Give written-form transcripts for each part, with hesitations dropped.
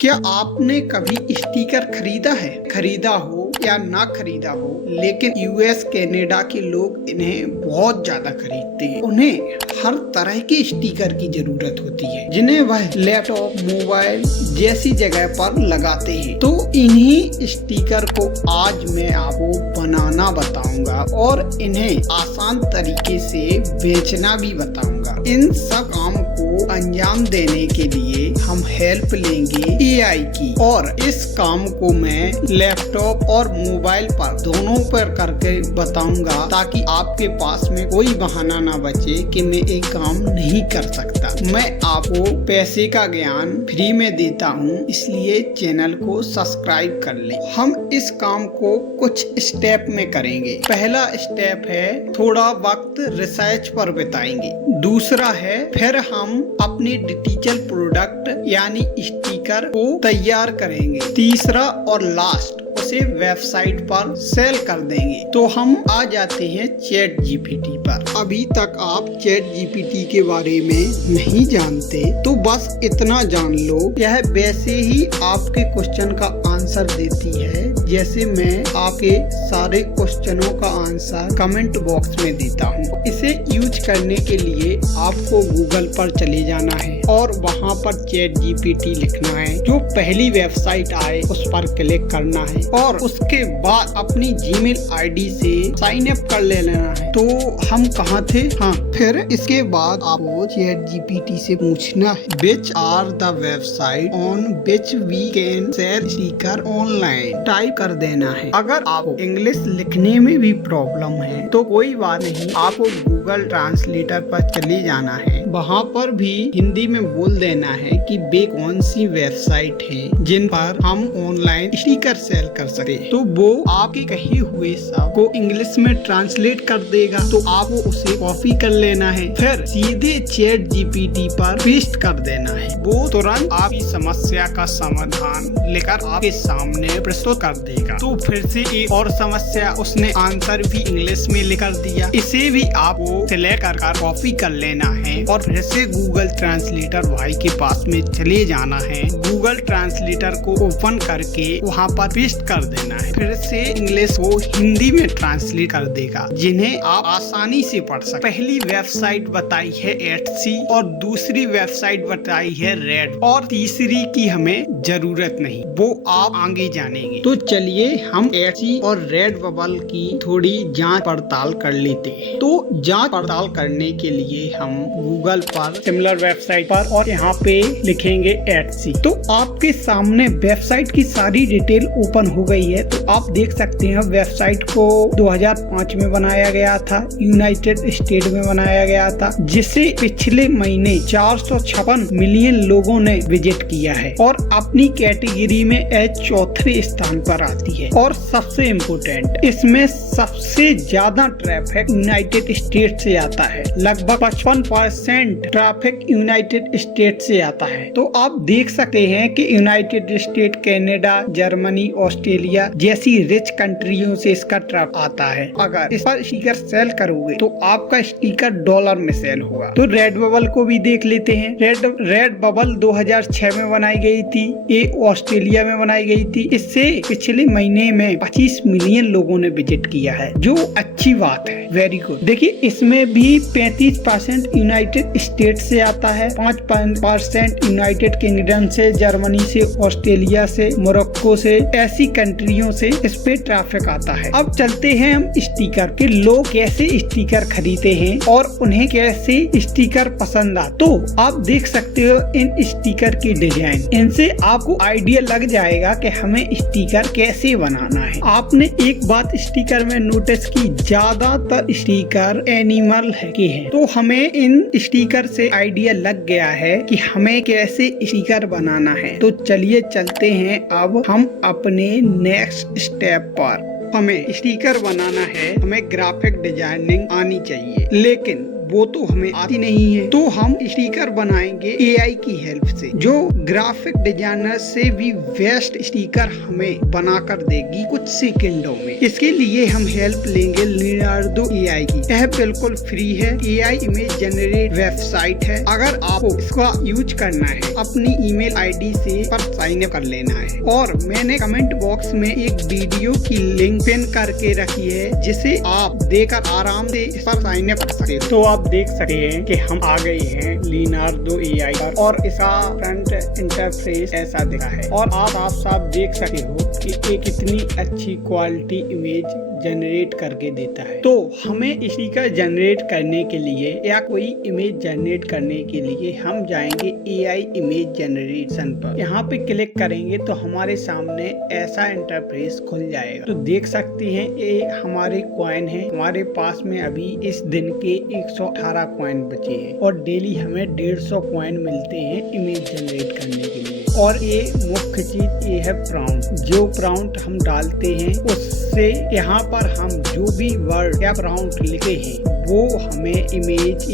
क्या आपने कभी स्टिकर खरीदा है? खरीदा हो या ना खरीदा हो, लेकिन यूएस कनाडा के लोग इन्हें बहुत ज्यादा खरीदते हैं। उन्हें हर तरह के स्टिकर की जरूरत होती है जिन्हें वह लैपटॉप, मोबाइल जैसी जगह पर लगाते हैं। तो इन्हीं स्टिकर को आज मैं आपको बनाना बताऊंगा और इन्हें आसान तरीके से बेचना भी बताऊंगा। इन सब काम को अंजाम देने के लिए हम हेल्प लेंगे एआई की, और इस काम को मैं लैपटॉप और मोबाइल पर दोनों पर करके बताऊंगा ताकि आपके पास में कोई बहाना ना बचे कि मैं एक काम नहीं कर सकता। मैं आपको पैसे का ज्ञान फ्री में देता हूं, इसलिए चैनल को सब्सक्राइब कर लें। हम इस काम को कुछ स्टेप में करेंगे। पहला स्टेप है थोड़ा वक्त रिसर्च पर बिताएंगे। दूसरा है फिर हम अपनी डिजिटल प्रोडक्ट यानी स्टिकर को तैयार करेंगे। तीसरा और लास्ट उसे वेबसाइट पर सेल कर देंगे। तो हम आ जाते हैं चैट जीपीटी पर। अभी तक आप चैट जीपीटी के बारे में नहीं जानते तो बस इतना जान लो, यह वैसे ही आपके क्वेश्चन का आंसर देती है जैसे मैं आपके सारे क्वेश्चनों का आंसर कमेंट बॉक्स में देता हूँ। इसे यूज करने के लिए आपको गूगल पर चले जाना है और वहाँ पर चैट जीपीटी लिखना है। जो पहली वेबसाइट आए उस पर क्लिक करना है और उसके बाद अपनी जीमेल आईडी से साइन अप कर लेना है। तो हम कहाँ थे? हाँ, फिर इसके बाद आपको चैट जीपीटी से पूछना है which are the website on which we can sell sticker online. Type कर देना है। अगर आपको इंग्लिश लिखने में भी प्रॉब्लम है तो कोई बात नहीं, आपको गूगल ट्रांसलेटर पर चले जाना है। वहाँ पर भी हिंदी में बोल देना है कि वे कौन सी वेबसाइट है जिन पर हम ऑनलाइन स्टिकर सेल कर सकते हैं। तो वो आपके कहे हुए सब को इंग्लिश में ट्रांसलेट कर देगा। तो आपको उसे कॉपी कर लेना है, फिर सीधे चैट जीपीटी पर पेस्ट कर देना है। वो तुरंत आपकी समस्या का समाधान लेकर आपके सामने प्रस्तुत कर देगा। तो फिर से एक और समस्या, उसने आंसर भी इंग्लिश में लिख कर दिया। इसे भी आपको सिलेक्ट कर कॉपी कर लेना है और फिर से गूगल ट्रांसलेटर भाई के पास में चले जाना है। गूगल ट्रांसलेटर को ओपन करके वहाँ पर पेस्ट कर देना है। फिर से इंग्लिश को हिंदी में ट्रांसलेट कर देगा जिन्हें आप आसानी से पढ़ सकते। पहली वेबसाइट बताई है एटसी और दूसरी वेबसाइट बताई है रेड, और तीसरी की हमें जरूरत नहीं, वो आप आगे जानेंगे। तो चलिए हम एटसी और रेड बबल की थोड़ी जांच पड़ताल कर लेते हैं। तो जांच पड़ताल करने के लिए हम गूगल पर सिमिलर वेबसाइट पर और यहाँ पे लिखेंगे एटसी। तो आपके सामने वेबसाइट की सारी डिटेल ओपन हो गई है। तो आप देख सकते हैं वेबसाइट को 2005 में बनाया गया था, यूनाइटेड स्टेट में बनाया गया था, जिसे पिछले महीने 456 मिलियन लोगों ने विजिट किया है और अपनी कैटेगरी में चौथे स्थान पर आती है। और सबसे इम्पोर्टेंट, इसमें सबसे ज्यादा ट्रैफिक यूनाइटेड स्टेट से आता है। लगभग 55% ट्रैफिक यूनाइटेड स्टेट से आता है। तो आप देख सकते हैं कि United state, Canada, Germany, Australia जैसी रिच कंट्रियों से इसका ट्रैफिक आता है। अगर इस पर स्टिकर सेल करोगे तो आपका स्टिकर डॉलर में सेल होगा। तो रेड बबल को भी देख लेते हैं। रेड बबल 2006 में बनाई गई थी, ये ऑस्ट्रेलिया में बनाई गई थी। इससे पिछले महीने में 25 मिलियन लोगों ने विजिट किया है, जो अच्छी बात है, वेरी गुड। देखिए इसमें भी 35% यूनाइटेड स्टेट से आता है, 5% यूनाइटेड किंगडम से, जर्मनी से, ऑस्ट्रेलिया से, मोरक्को से, ऐसी कंट्रियों से इस पे ट्रैफिक आता है। अब चलते हैं हम स्टिकर के, लोग कैसे स्टिकर खरीदते हैं और उन्हें कैसे स्टिकर पसंद आता। तो आप देख सकते हो इन स्टिकर की डिजाइन, इनसे आपको आइडिया लग जाएगा कि हमें स्टिकर कैसे बनाना है। आपने एक बात स्टिकर में नोटिस की, ज्यादातर स्टिकर एनिमल के हैं। तो हमें इन स्टिकर से आइडिया लग गया है कि हमें कैसे स्टिकर बनाना है। तो चलिए चलते हैं अब हम अपने नेक्स्ट स्टेप पर। हमें स्टिकर बनाना है, हमें ग्राफिक डिजाइनिंग आनी चाहिए, लेकिन वो तो हमें आती नहीं है, तो हम स्टिकर बनाएंगे AI की हेल्प से, जो ग्राफिक डिजाइनर से भी बेस्ट स्टिकर हमें बनाकर देगी कुछ सेकंडों में। इसके लिए हम हेल्प लेंगे लियोनार्डो AI की। यह बिल्कुल फ्री है, AI इमेज जनरेट वेबसाइट है। अगर आपको इसका यूज करना है, अपनी ईमेल ID से पर साइन अप कर लेना है। और मैंने कमेंट बॉक्स में एक वीडियो की लिंक पिन करके रखी है, जिसे आप देखकर आराम से इस पर साइन अप कर सकते हो। तो आप देख सकते हैं कि हम आ गए हैं लियोनार्डो AI पर, और इसका फ्रंट इंटरफेस ऐसा दिखा है, और आप साफ देख सकते हो कि ये कितनी अच्छी क्वालिटी इमेज जनरेट करके देता है। तो हमें स्टिकर जनरेट करने के लिए या कोई इमेज जनरेट करने के लिए हम जाएंगे AI इमेज जनरेशन पर। यहाँ पे क्लिक करेंगे तो हमारे सामने ऐसा इंटरफेस खुल जाएगा। तो देख सकते हैं ये हमारे कॉइन है। हमारे पास में अभी इस दिन के 118 कॉइन बचे हैं, और डेली हमें 150 कॉइन मिलते हैं इमेज जनरेट करने के लिए। और ये मुख्य चीज ये है प्राउंट। जो प्राउंट हम डालते हैं उससे यहाँ पर हम जो भी वर्ड या प्राउंट लिखे हैं वो हमें इमेज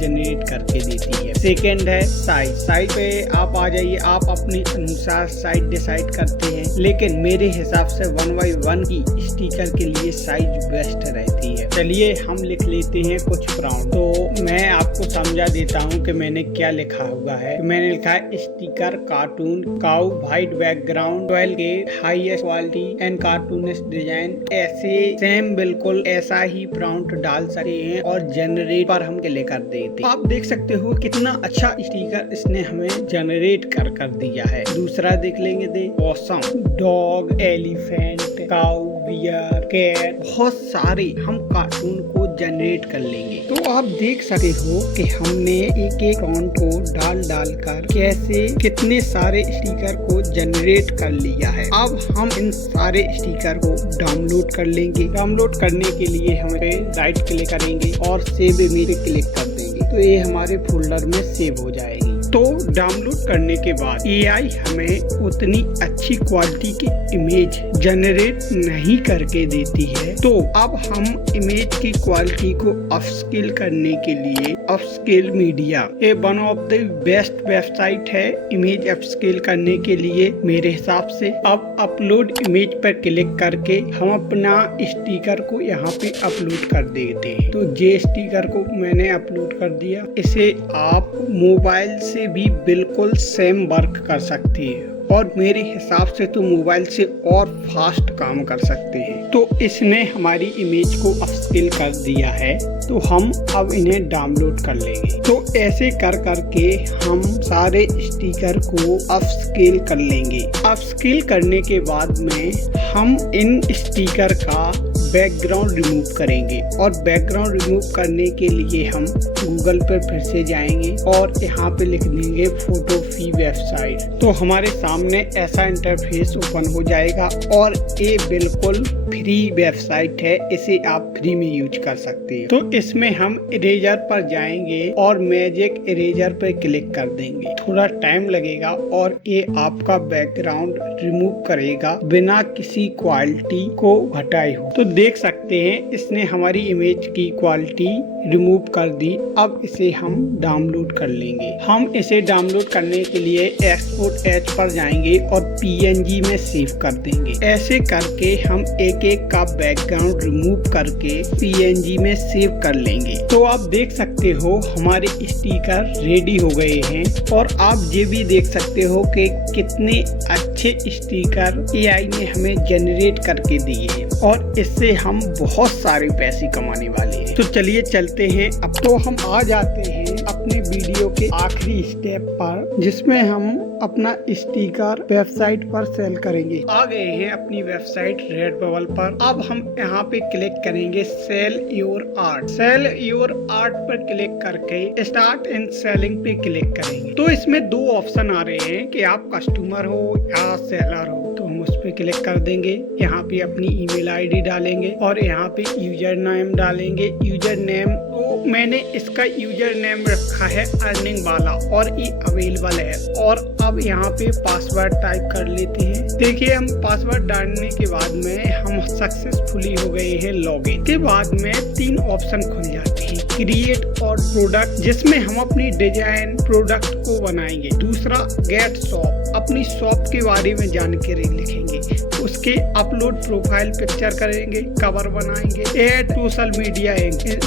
जनरेट करके देती है। सेकंड है साइज। साइज पे आप आ जाइए, आप अपने अनुसार साइज डिसाइड करते हैं, लेकिन मेरे हिसाब से 1x1 की स्टिकर के लिए साइज बेस्ट रहती है। चलिए हम लिख लेते हैं कुछ प्राउंट। तो मैं आपको समझा देता हूँ कि मैंने क्या लिखा हुआ है। मैंने लिखा है sticker cartoon cow white background 12K highest quality and cartoonist design. ऐसे सेम बिल्कुल ऐसा ही प्राउंट डाल सकते हैं और जनरेट पर हम क्लिक कर देते। आप देख सकते हो कितना अच्छा स्टिकर इसने हमें जनरेट कर दिया है। दूसरा देख लेंगे, the awesome dog, elephant, cow, bear, cat, बहुत सारे हम कार्टून को जनरेट कर लेंगे। तो आप देख सकते हो कि हमने एक एक प्राउंट को डाल कर कैसे कितने सारे स्टिकर को जनरेट कर लिया है। अब हम इन सारे स्टिकर को डाउनलोड कर लेंगे। डाउनलोड करने के लिए हमें राइट क्लिक करेंगे और सेव इमेज पे क्लिक कर देंगे, तो ये हमारे फोल्डर में सेव हो जाएगी। तो डाउनलोड करने के बाद AI हमें उतनी अच्छी क्वालिटी की इमेज जनरेट नहीं करके देती है। तो अब हम इमेज की क्वालिटी को अपस्केल करने के लिए अपस्केल मीडिया ये one of the best website है इमेज अपस्केल करने के लिए मेरे हिसाब से। अब अपलोड इमेज पर क्लिक करके हम अपना स्टिकर को यहाँ पे अपलोड कर देते हैं। तो जे स्टिकर को मैंने अपलोड कर दिया। इसे आप मोबाइल से भी बिल्कुल सेम वर्क कर सकती है, और मेरे हिसाब से तो मोबाइल से और फास्ट काम कर सकते हैं। तो इसने हमारी इमेज को अपस्केल कर दिया है, तो हम अब इन्हें डाउनलोड कर लेंगे। तो ऐसे करके हम सारे स्टिकर को अपस्केल कर लेंगे। अपस्केल करने के बाद में हम इन स्टिकर का बैकग्राउंड रिमूव करेंगे, और बैकग्राउंड रिमूव करने के लिए हम गूगल पर फिर से जाएंगे और यहाँ पे लिख देंगे फोटो फ्री वेबसाइट। तो हमारे सामने ऐसा इंटरफेस ओपन हो जाएगा, और ये बिल्कुल फ्री वेबसाइट है, इसे आप फ्री में यूज कर सकते हैं। तो इसमें हम इरेजर पर जाएंगे और मैजिक इरेजर पर क्लिक कर देंगे। थोड़ा टाइम लगेगा और ये आपका बैकग्राउंड रिमूव करेगा बिना किसी क्वालिटी को घटाए हो। तो देख सकते हैं इसने हमारी इमेज की क्वालिटी रिमूव कर दी। अब इसे हम डाउनलोड कर लेंगे। हम इसे डाउनलोड करने के लिए एक्सपोर्ट एज पर जाएंगे और PNG में सेव कर देंगे। ऐसे करके हम एक एक का बैकग्राउंड रिमूव करके PNG में सेव कर लेंगे। तो आप देख सकते हो हमारे स्टिकर रेडी हो गए हैं, और आप ये भी देख सकते हो कि कितने अच्छे स्टिकर AI ने हमें जनरेट करके दिए हैं, और इससे हम बहुत सारे पैसे कमाने वाले हैं। तो चलिए चलते हैं। अब तो हम आ जाते हैं अपने वीडियो के आखिरी स्टेप पर, जिसमें हम अपना स्टिकर वेबसाइट पर सेल करेंगे। आ गए हैं अपनी वेबसाइट रेडबबल पर। अब हम यहाँ पे क्लिक करेंगे sell your art. Sell your art पर क्लिक करके स्टार्ट इन सेलिंग पे क्लिक करेंगे। तो इसमें दो ऑप्शन आ रहे हैं कि आप कस्टमर हो या सेलर हो। तो हम उस पे क्लिक कर देंगे। यहाँ पे अपनी ईमेल ID डालेंगे और यहाँ पे यूजर नेम डालेंगे। यूजर नेम तो मैंने इसका यूजर नेम रखा है अर्निंग वाला और ये अवेलेबल है। और अब यहाँ पे पासवर्ड टाइप कर लेते हैं। देखिए हम पासवर्ड डालने के बाद में हम सक्सेसफुली हो गए हैं लॉगिन। के बाद में 3 ऑप्शन खुल जाते हैं, क्रिएट और प्रोडक्ट जिसमें हम अपनी डिजाइन प्रोडक्ट को बनाएंगे। दूसरा गेट शॉप, अपनी शॉप के बारे में जानकारी लिखेंगे। उसके अपलोड प्रोफाइल पिक्चर करेंगे, कवर बनाएंगे, add social media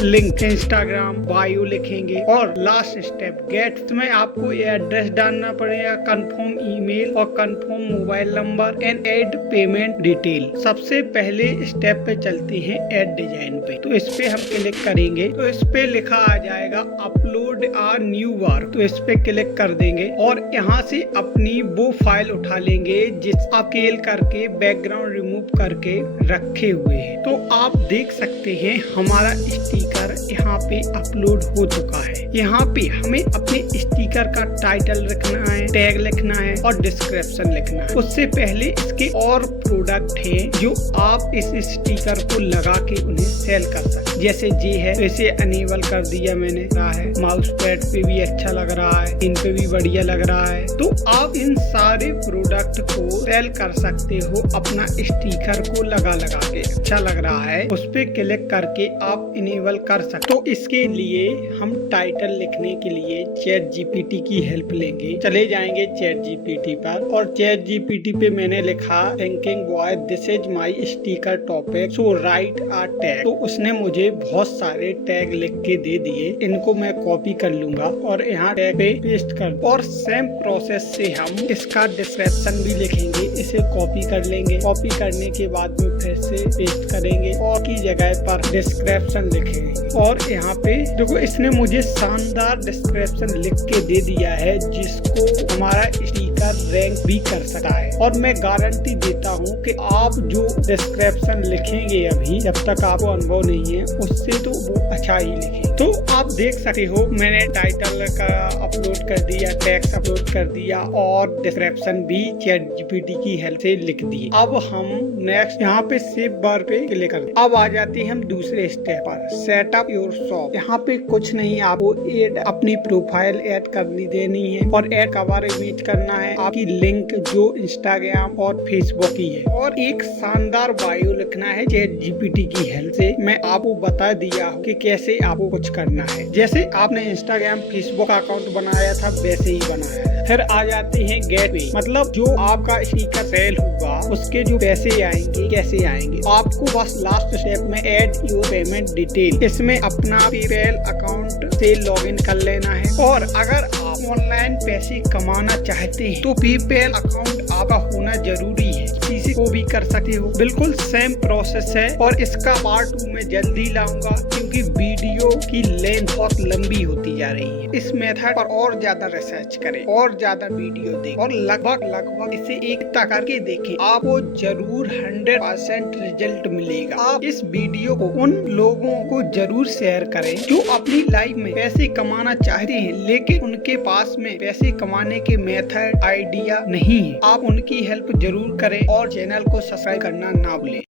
link, Instagram bio लिखेंगे। और लास्ट स्टेप गेट में आपको एड्रेस डालना पड़ेगा, कंफर्म ईमेल और confirm mobile number and add payment detail. सबसे पहले स्टेप पे चलते हैं ऐड डिजाइन पे। तो इस पे हम क्लिक करेंगे तो इस पे लिखा आ जाएगा अपलोड आ न्यू वर्क। तो इस पे क्लिक कर देंगे और यहाँ से अपनी वो फाइल उठा लेंगे जिस आप स्केल करके बैकग्राउंड रिमूव करके रखे हुए हैं। तो आप देख सकते हैं हमारा स्टिकर यहाँ पे अपलोड हो चुका है। यहाँ पे हमें अपने स्टिकर का टाइटल लिखना है, टैग लिखना है और डिस्क्रिप्शन लिखना है। उससे पहले इसके और प्रोडक्ट हैं जो आप इस स्टिकर को लगा के उन्हें सेल कर सकते हैं। जैसे ये है, वैसे अनेबल कर दिया मैंने, रहा है माउस पैड पे भी अच्छा लग रहा है, इन पे भी बढ़िया लग रहा है। तो आप इन सारे प्रोडक्ट को सेल कर सकते हो अपना स्टिकर को लगा के। अच्छा लग रहा है उस पे क्लिक करके आप इनेबल कर सकते। तो इसके लिए हम टाइटल लिखने के लिए चैट जीपीटी की हेल्प लेंगे। चले जाएंगे चैट जीपीटी पर और चैट जीपीटी पे मैंने लिखा thinking boy this is my sticker topic so right a tag. तो उसने मुझे बहुत सारे टैग लिख के दे दिए। इनको मैं कॉपी कर लूंगा और यहाँ टैग पे पेस्ट कर। और सेम प्रोसेस से हम इसका डिस्क्रिप्शन भी लिखेंगे। इसे कॉपी कर लेंगे, कॉपी करने के बाद में फिर से पेस्ट करेंगे और की जगह पर डिस्क्रिप्शन लिखेंगे। और यहाँ पे देखो इसने मुझे शानदार डिस्क्रिप्शन लिख के दे दिया है जिसको हमारा स्टिकर रैंक भी कर सकता है। और मैं गारंटी देता हूँ कि आप जो डिस्क्रिप्शन लिखेंगे अभी, जब तक आपको अनुभव नहीं है उससे, तो वो अच्छा ही लिखेंगे। तो आप देख सकते हो मैंने टाइटल का अपलोड कर दिया, टेक्स्ट अपलोड कर दिया और डिस्क्रिप्शन भी चैट जीपीटी की हेल्प से लिख दिए। अब हम नेक्स्ट यहाँ पे सेव बार पे क्लिक कर। अब आ जाते हैं हम दूसरे स्टेप पर, सेटअप योर शॉप। यहाँ पे कुछ नहीं, आपको ऐड अपनी प्रोफाइल ऐड करनी देनी है और ऐड कवर इमेज करना है, आपकी लिंक जो इंस्टाग्राम और फेसबुक की है, और एक शानदार बायो लिखना है। चैट जीपीटी की हेल्प से मैं आपको बता दिया हूँ कि कैसे आपको कुछ करना है। जैसे आपने इंस्टाग्राम फेसबुक अकाउंट बनाया था वैसे ही बनाया है। फिर आ जाते हैं गेट पे, मतलब जो आपका स्टिकर सेल होगा उसके जो पैसे आएंगे कैसे आएंगे। आपको बस लास्ट स्टेप में ऐड योर पेमेंट डिटेल, इसमें अपना पेपैल अकाउंट से लॉगिन कर लेना है। और अगर आप ऑनलाइन पैसे कमाना चाहते हैं तो पेपैल अकाउंट आपका होना जरूरी है, किसी को भी कर सकते हो। बिल्कुल सेम प्रोसेस है और इसका पार्ट 2 में जल्दी लाऊंगा क्योंकि वीडियो की लेंथ बहुत लंबी होती जा रही है। इस मेथड पर और ज्यादा रिसर्च करें और ज्यादा वीडियो देखें और लगभग इसे एकता करके देखें, आपको जरूर 100% रिजल्ट मिलेगा। आप इस वीडियो को उन लोगों को जरूर शेयर करें जो अपनी लाइफ में पैसे कमाना चाहते हैं लेकिन उनके पास में पैसे कमाने के मेथड आइडिया नहीं है। आप उनकी हेल्प जरूर करें और चैनल को सब्सक्राइब करना ना भूलें।